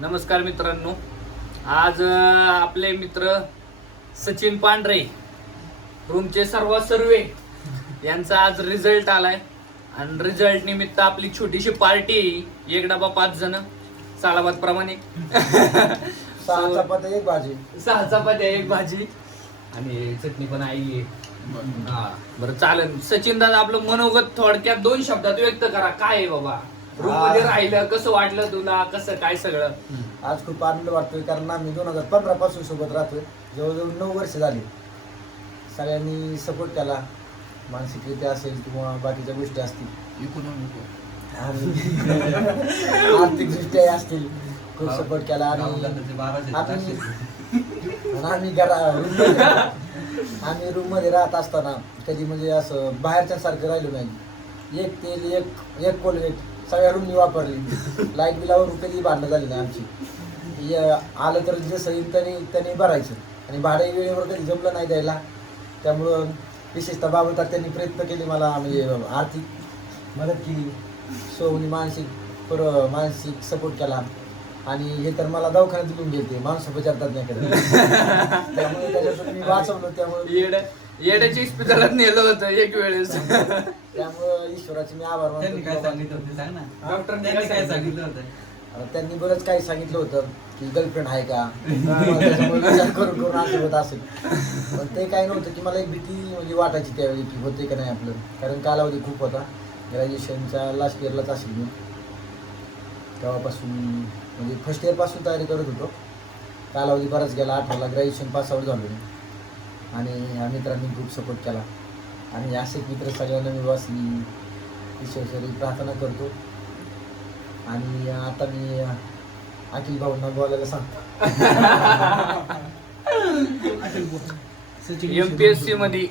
नमस्कार मित्रांनो. आज आपले मित्र सचिन पांढरे रूमचे सर्वे यांचा आज रिझल्ट आलाय आणि रिझल्ट निमित्त आपली छोटीशी पार्टी, एक डबा 5 जण सालाबाद प्रमाणे 6 चपात्या 1 भाजी, 6 चपात्या 1 भाजी आणि चटणी पण आहे. हा बरं चालेल. सचिन दादा आपलं मनोगत थोडक्यात 2 शब्दात व्यक्त करा. काय आहे बाबा रूम मध्ये राहिलं, कसं वाटलं तुला, कसं काय सगळं? आज खूप आनंद वाटतोय कारण आम्ही 2015 पासून सोबत राहतोय. जवळजवळ 9 वर्ष झाली. सगळ्यांनी सपोर्ट केला, मानसिकरित्या असेल किंवा बाकीच्या गोष्टी असतील, आर्थिकदृष्ट्या असतील, खूप सपोर्ट केला. आणि आम्ही रूम मध्ये राहत असताना कधी म्हणजे असं बाहेरच्या सारखं राहिलो नाही. एक तेल एक कोलगेट सगळ्या रूमनी वापरली. लाईट बिलावर कधी भांडणं झाली नाही आमची. आलं तर जसं येईल त्यांनी भरायचं आणि भाडे वेळेवर कधी जमलं नाही द्यायला. त्यामुळं विशेषतः बाबा त्यांनी प्रयत्न केले, मला म्हणजे आर्थिक मदत केली, सोनी मानसिक सपोर्ट केला. आणि हे तर मला दवाखान्यात घेऊन गेलते, माणसं विचारतात नाही करत. त्यामुळे त्याच्यातून मी वाचवलं. त्यामुळे येड्याची इस्पितळात नेलं होतं एक वेळेस. त्यामुळं ईश्वराचे मी आभार मानतो. त्यांनी बरंच काही सांगितलं होतं की गर्लफ्रेंड आहे का, विचार करून असं होत असेल. पण ते काही नव्हतं की मला एक भीती म्हणजे वाटायची त्यावेळी की होते का नाही आपलं, कारण कालावधी खूप होता. ग्रॅज्युएशनच्या लास्ट इयरलाच असेल मी, तेव्हापासून म्हणजे फर्स्ट इयर पासून तयारी करत होतो. कालावधी बराच गेला. 18ला ग्रॅज्युएशन पास आउट झालो मी आणि या मित्रांनी खूप सपोर्ट केला. आणि असेच मित्र सगळ्यांना मी वाचली ईश्वरी प्रार्थना करतो. आणि आता मी अखिल भाऊंना बोलायला सांगतो. MPSC मध्ये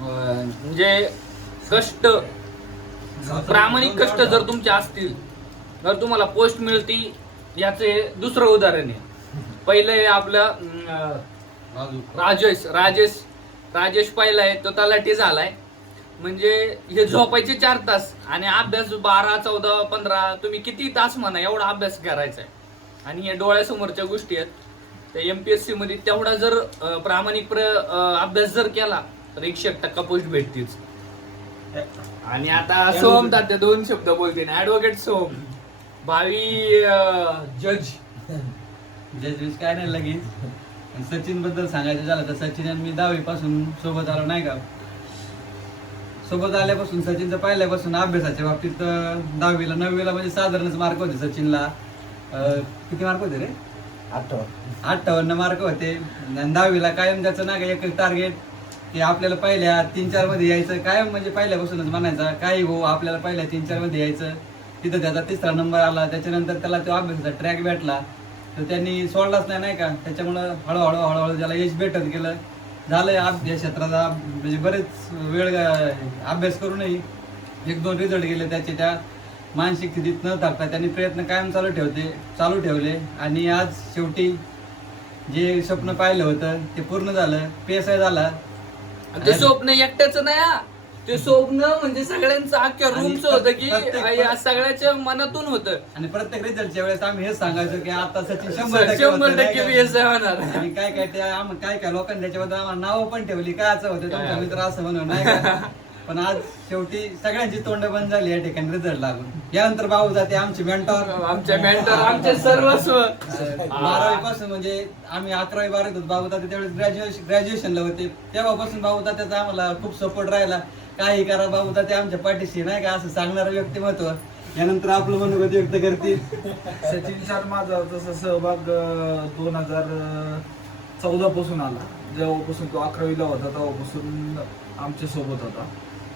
म्हणजे कष्ट, प्रामाणिक कष्ट जर तुमचे असतील तर तुम्हाला पोस्ट मिळती. याचे दुसरं उदाहरण आहे. पहिले आपलं राजेश पहिला आहे, तो तलाठी झालाय. म्हणजे हे झोपायचे 4 तास आणि अभ्यास 12, 14, 15 तुम्ही किती तास म्हणा एवढा अभ्यास करायचा आहे. आणि हे डोळ्यासमोरच्या गोष्टी आहेत. त्या MPSC मध्ये तेवढा जर प्रामाणिक अभ्यास जर केला तर 100% पोस्ट भेटतीच. आणि आता सोहम तात्या 2 शब्द बोलते ना. ऍडव्होकेट सोहम, भावी जज काय नाही लगेच. सचिन बद्दल सांगायचं झालं तर सचिन आणि मी 10वी पासून सोबत आलो नाही का. सोबत आल्यापासून सचिनचं पहिल्यापासून अभ्यासाच्या बाबतीत 10वीला 9वीला म्हणजे साधारणच मार्क होते सचिनला. किती मार्क होते रे? 58 मार्क होते. आणि 10वीला कायम त्याचं ना एक टार्गेट की आपल्याला पहिल्या 3-4 मध्ये यायचं. कायम म्हणजे पहिल्यापासूनच म्हणायचा काही हो आपल्याला पहिल्या 3-4 मध्ये यायचं. तिथं त्याचा 3रा नंबर आला. त्याच्यानंतर त्याला तो अभ्यासाचा ट्रॅक भेटला तर त्यांनी सोडलाच नाही का. त्याच्यामुळं हळूहळू त्याला यश भेटत गेलं. झालंय अभ्यास क्षेत्राचा म्हणजे बरेच वेळ अभ्यास करूनही 1-2 रिझल्ट गेले त्याचे. त्या मानसिक स्थितीत न थांबता त्यांनी प्रयत्न कायम चालू ठेवले. आणि आज शेवटी जे स्वप्न पाहिलं होतं ते पूर्ण झालं. PSI झाला. ते स्वप्न एकट्याचं नाही हा. ते स्वप्न म्हणजे सगळ्यांचं अख्ख्या रूमचं होतं की सगळ्याच्या मनातून होतं. आणि प्रत्येक रिझल्टच्या वेळेस आम्ही हेच सांगायचो की आता सचिन 100% PSI होणार. आणि काय लोकांनी त्याच्याबद्दल आम्हाला नावं पण ठेवली. काय असं होतं तुमचा मित्र असं म्हणून नाही का. पण आज शेवटी सगळ्यांची तोंड बंद झाली या ठिकाणी रिझल्ट लागून. यानंतर भाऊ जाते आमचे मेंटॉर, आमचे सर्वस्व. 12वी पासून म्हणजे आम्ही 11वी 12वीत होतो. भाऊ जाते त्यावेळेस ग्रॅज्युएशनला होते. तेव्हापासून भाऊ जात्याचा आम्हाला खूप सपोर्ट राहिला. काही करा भाऊ जाते आमच्या पाठीशी नाही का असं सांगणारं व्यक्तिमत्व. यानंतर आपलं मनोगत व्यक्त करतील. सचिन सर माझा तसा सहभाग 2014 पासून आला. जेव्हापासून तो 11वीला होता तेव्हापासून आमच्या सोबत होता.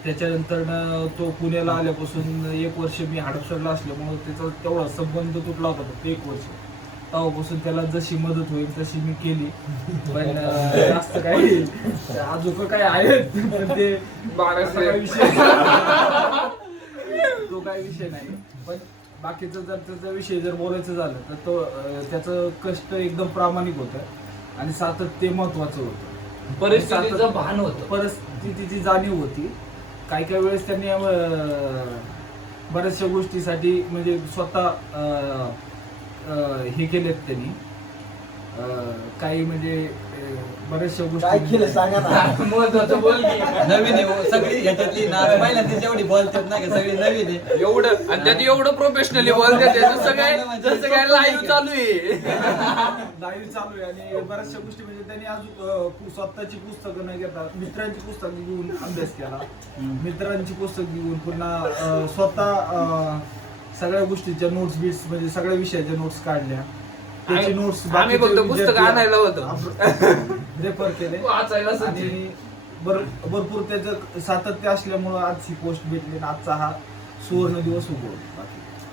त्याच्यानंतर तो पुण्याला आल्यापासून 1 वर्ष मी हडपसरला असल्यामुळे त्याचा तेवढा संबंध तुटला होता फक्त 1 वर्ष. तेव्हापासून त्याला जशी मदत होईल तशी मी केली. पण जास्त काही अजून काय आहेत पण ते 12चा विषय तो काही विषय नाही. पण बाकीचं जर त्याचा विषय जर बोलायचं झालं तर तो त्याचं कष्ट एकदम प्रामाणिक होतं आणि सातत्य महत्वाचं होतं. परिस्थितीचं भान होतं, परिस्थितीची जाणीव होती. काही वेळेस त्यांनी बऱ्याचशा गोष्टीसाठी म्हणजे स्वतः हे केलेत त्यांनी काही म्हणजे बऱ्याचशा काय गोष्टी केलं सांगा ना. महत्वाचं बोल की. नवीन आहे हो, सगळी ह्याच्यातली नाच पहिल्यांदा जेवढी बोलतात ना का सगळी नवीन आहे. एवढं आणि त्यात एवढं प्रोफेशनली बोलते जसं काय लाईव्ह चालू आहे. लाईव्ह चालू आहे आणि बऱ्याचशा गोष्टी म्हणजे त्यांनी अजून स्वतःची पुस्तकं नाही घेता मित्रांची पुस्तकं घेऊन अभ्यास केला. मित्रांची पुस्तक घेऊन पुन्हा स्वतः सगळ्या गोष्टीच्या नोट्स बिट्स म्हणजे सगळ्या विषयाच्या नोट्स काढल्या. त्याची नोट्स आम्ही फक्त पुस्तक आणायला होतो. रेफर केले वाचायला आणि भरपूर त्याचं सातत्य असल्यामुळं आज ही पोस्ट भेटली आणि आजचा हा सुवर्ण दिवस उगवला.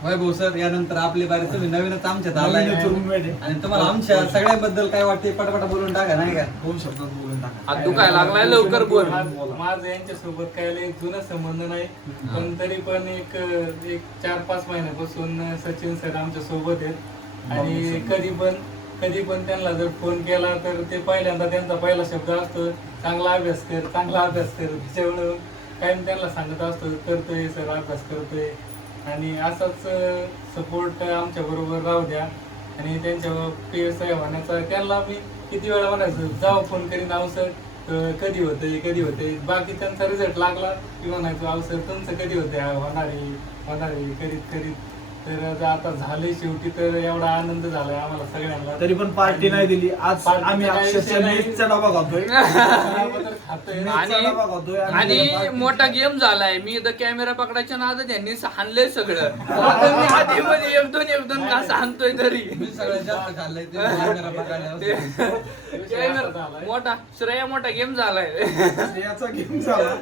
वैभव सर यानंतर आपली बारी तुम्ही नवीनच आमच्यात आलाय नवीनच रूममेट आहे. आणि तुम्हाला आमच्या सगळ्याबद्दल काय वाटते पटापट बोलून टाका नाही का. 2 शब्दात बोलून टाका. हात दुखायला लागलाय लवकर बोल. माझं यांच्यासोबत काय लय जुना संबंध नाही पण तरी पण एक 4-5 महिन्यापासून सचिन सर आमच्या सोबत आहेत आणि कधी पण त्यांना जर फोन केला तर ते पहिल्यांदा त्यांचा पहिला शब्द असतो चांगला अभ्यास कर त्याच्यामुळं कायम त्यांना सांगत असतो करतोय सर अभ्यास करतोय आणि असाच सपोर्ट आमच्या बरोबर राहू द्या. आणि त्यांच्या PSI होण्याचा त्यांना मी किती वेळा म्हणायचं जाऊ फोन करीन अवसर कधी होते बाकी त्यांचा रिझल्ट लागला की म्हणायचो अवसर तुमचं कधी होते होणारे करीत तर आता झाले शेवटी तर एवढा आनंद झालाय आम्हाला सगळ्यांना. तरी पण पार्टी नाही दिली. आज पार्टीचा आम्ही काही अक्षरशः विषय नाही. मेसचा डबा खातोय. खातोय मेसचा डबा खातोय आणि मोठा गेम झालाय. मी इथं कॅमेरा पकडायच्या नादात त्यांनी हाणलंय सगळं. आता मी आधीमध्ये एक दोन घास हाणतोय तरी. मी सगळ्यात जास्त खाल्लंय ते कॅमेरा पकडल्यावर. कॅमेरा मोठा श्रेया मोठा गेम झालाय. याचा गेम झाला.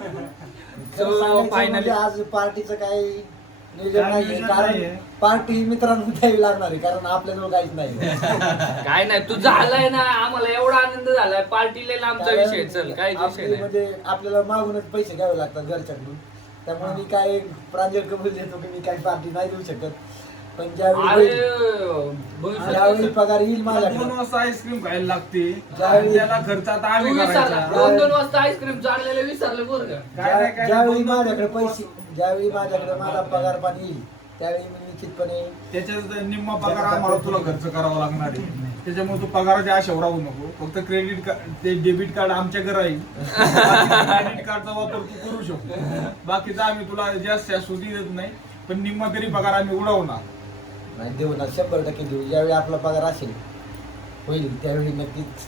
खरं सांगायचं finally. म्हणजे आज पार्टीचं काही नियोजन काय नाहीये. नियोजन कारण नाहीये. पार्टी मित्रांना द्यावी लागणार आहे कारण आपल्याजवळ काहीच नाही. काय नाही तू झालाय ना आम्हाला एवढा आनंद झालाय. पार्टीला लांबचा विषय चल काही विषय आपली नाही. म्हणजे आपल्याला मागूनच पैसे घ्यावे लागतात घरच्याकडून. त्यामुळे मी काय प्रांजळ कबूल देतो की मी काही पार्टी नाही देऊ शकत. पण ज्यावेळी ज्यावेळी पगार येईल 2 माझ्याकडे वाजता आईस्क्रीम खायला लागते ज्यावेळी- त्याला खर्च आता आम्ही करायचा. 2 वाजता आईस्क्रीम चाललेलं विसरलं बरं का. काय नाही, काय ज्यावेळी नाही. माझ्याकडे पैसे ज्यावेळी माझ्याकडे माझा पगार पाणी येईल त्यावेळी मी निश्चितपणे त्याच्यात निम्मा पगार आम्हाला तुला खर्च करावा लागणार आहे. त्याच्यामुळे तू पगाराच्या आशेवर राहू नको. फक्त क्रेडिट कार्ड ते डेबिट कार्ड आमच्याकडे राहील. क्रेडिट कार्डचा वापर तू करू शकतो. बाकीचा आम्ही तुला जास्त सुधी देत नाही पण निम्मा तरी पगार आम्ही उडवणार. नाही देऊ ना 100% देऊ. ज्यावेळी आपला पगार असेल होईल त्यावेळी नक्कीच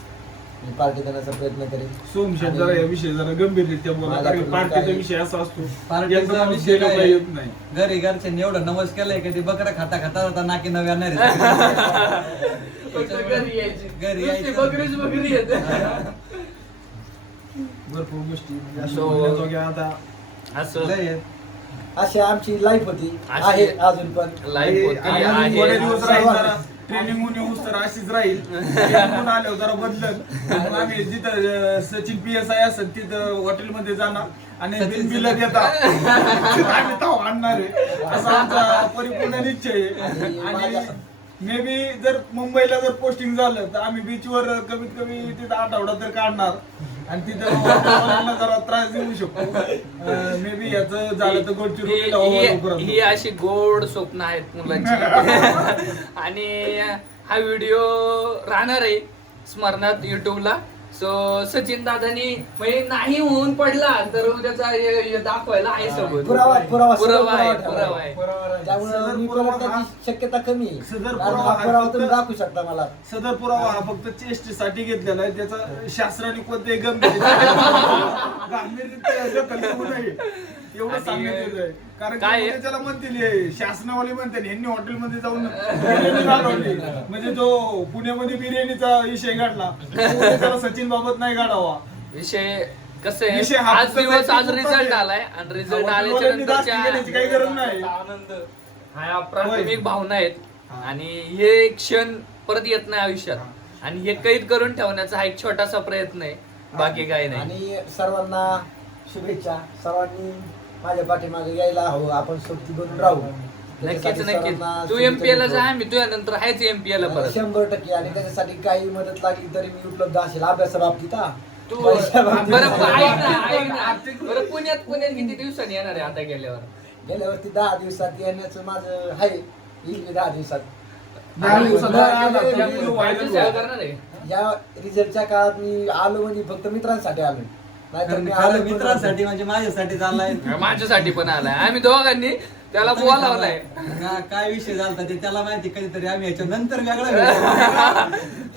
मी पार्टी देण्याचा प्रयत्न करेन. सोमशेठ जरा या विषय जरा गंभीररित्या बोला. कारण की पार्टीचा विषय असा असतो पार्टीचा एकदम विषय गेलं काय? काही येत नाही. घरी घरच्यांनी एवढं नमस केलंय की ते बकरा खाता आता नाकी नव्या येणार फक्त घरी यायची. घरी नुसती यायचं. बकरी येते. भरपूर गोष्टी म्हणजे अशा So- बोलण्याजोग्या आता असं अशी आमची लाईफ होती अशी- आहे अजून पण. लाईव्ह होती आणि अजून आहे. थोडे दिवस राहील जरा ट्रेनिंग होऊन येऊस तर अशीच राहील. ट्रेनिंग आल्यावर जरा बदलल. मग आम्ही जिथं सचिन PSI असेल तिथं हॉटेलमध्ये जाणार आणि बिल घेतात आम्ही ताव आणणार आहे असं आमचा परिपूर्ण निश्चय आहे. आणि मे बी जर मुंबईला जर पोस्टिंग झालं तर आम्ही बीचवर कमीत कमी तिथं आठवडा तर काढणार आणि तिथं वातावरणाला जरा त्रास देऊ शकतो. मे बी याचं झालं तर गडचिरोलीला ही अशी गोड स्वप्न आहेत मुलांची. आणि हा व्हिडिओ राहणार आहे स्मरणात युट्यूबला. सो सचिन दादानी म्हणजे नाही होऊन पडला तर उद्याचा दाखवायला आहे सोबत. पुरावा पुरावा सगळं पुरावा आहे ठेवा. पुरावा आहे. त्यामुळे मी परत त्याची शक्यता कमी आहे. सदर कारण पुरावा हा पुरावा हा तुम्ही फक्त- दाखवू शकता मला. सदर पुरावा हा फक्त चेष्टेसाठी घेतलेला आहे. त्याचा शास्त्राने कोणते गंभीर गांभीर्य दखल घेऊ नये एवढं आणि सांगण्यात येत आहे. कारण काय आहे? की त्याला म्हणतील हे शासनावाले म्हणते यांनी हॉटेलमध्ये जाऊन बिर्याणी घालवली म्हणजे जो पुण्यामध्ये बिर्याणीचा विषय घडला तो त्याला सचिन बाबत नाही घडावा. विषय कसं आहे विषय हा आज फक्त दिवस आज त्याची रिझल्ट आहे. आलाय आणि रिझल्ट हॉटेलवाल्यांनी आल्याच्या जास्त घेण्याची काही गरज नंतरच्या नाही. आनंद ह्या प्राथमिक भावना आहेत हा. आणि हे क्षण परत येत नाही आयुष्यात आणि हे कैद करून ठेवण्याचा हा एक छोटासा प्रयत्न आहे. बाकी काही नाही. आणि सर्वांना शुभेच्छा. सर्वांनी माझ्या पाठीमागे यायला हवं. आपण सोबती बनून राहू. नक्कीच त्याच्यासाठी नक्कीच सर्वांना तू शुभेच्छा MPL ला देतो. जा मी तुझ्या नंतर आहेच MPL ला परत. 100% आणि त्याच्यासाठी काही मदत लागली तरी मी उपलब्ध असेल अभ्यासाबाबतीत. तू पैशा बाबतीत. बरं ऐक ना बरं पुण्यात किती दिवसांनी येणार आहे आता गेल्यावर? गेल्यावरती 10 दिवसात येण्याचं माझं आहे. येईल मी 10 दिवसात. नाही, सध्या आणि आता मी- व्हायरल व्हायची सेवा होतं. करणार आहे. या रिझल्टच्या काळात मी आलो म्हणजे फक्त मित्रांसाठी आलो नाहीतर मी खरं आलो पण मित्रांसाठी म्हणजे माझ्यासाठी चाललाय माझ्यासाठी पण आलाय आम्ही दोघांनी त्याला बोलावलाय. काय विषय झालता ते त्याला माहिती कधीतरी आम्ही याच्या नंतर वेगळा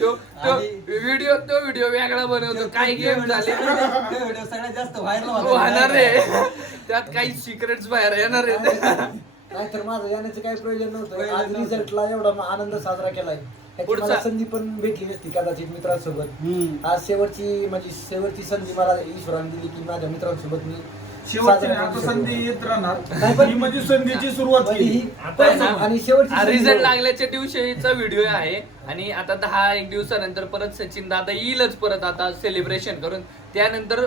तो आणि- व्हिडिओ वेगळा बनवतो. काय गेम झाले व्हिडिओ सगळ्यात जास्त व्हायरल होणार आहे त्यात काही सिक्रेट्स बाहेर येणार आहेत. नाहीतर माझं येण्याचं काही प्रयोजन नव्हतं प्रयोजन आज नव्हतं. रिझल्टला एवढा आनंद साजरा केलाय त्याची पुढचा- मला संधी पण भेटली नसती कदाचित मित्रांसोबत. हम्म. आज शेवटची संधी मला ईश्वराने दिली की माझ्या मित्रांसोबत मी शेवटची साजरा आता करू संधी शकतो. येत नाही राहणार पण- ही म्हणजे संधीची सुरुवात म्हणजे केली. ही आता आहे ना, आणि शेवटची संधी रिझल्ट होती. लागल्याच्या दिवशीचा व्हिडिओ आहे आणि आता 10-1 दिवसानंतर परत सचिन दादा येईलच परत आता सेलिब्रेशन करून. त्यानंतर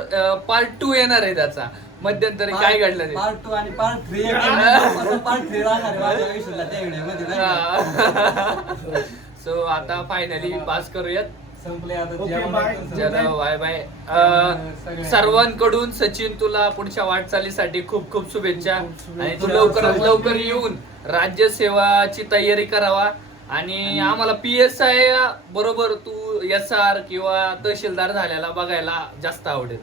पार्ट 2 येणार आहे त्याचा. मध्यंतरी काय घडलं ते पार्ट 2 आणि पार्ट 3 पार्ट 3 राहणार आहे माझ्या आयुष्याला त्या व्हिडिओमध्ये नाही का? सो आता फायनली पास करूयात. संपले आता ओके, जेवण बाय. पण चला संपलंय. Bye bye. सगळ्यांना- सर्वांकडून सचिन तुला पुढच्या वाटचालीसाठी खूप खूप शुभेच्छा खूप शुभेच्छा. आणि तू लवकरात लवकर येऊन राज्यसेवाची तयारी करावा आणि आम्हाला PSI बरोबर तू SR किंवा तहसीलदार झालेला बघायला जास्त आवडेल.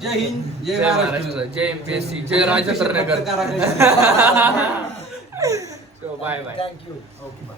जय हिंद जय जय महाराष्ट्र महाराष्ट्र, जय MPSC, जय राजेंद्र नगर. पत्रकाराकडे. Bye bye. Thank you. Okay bye.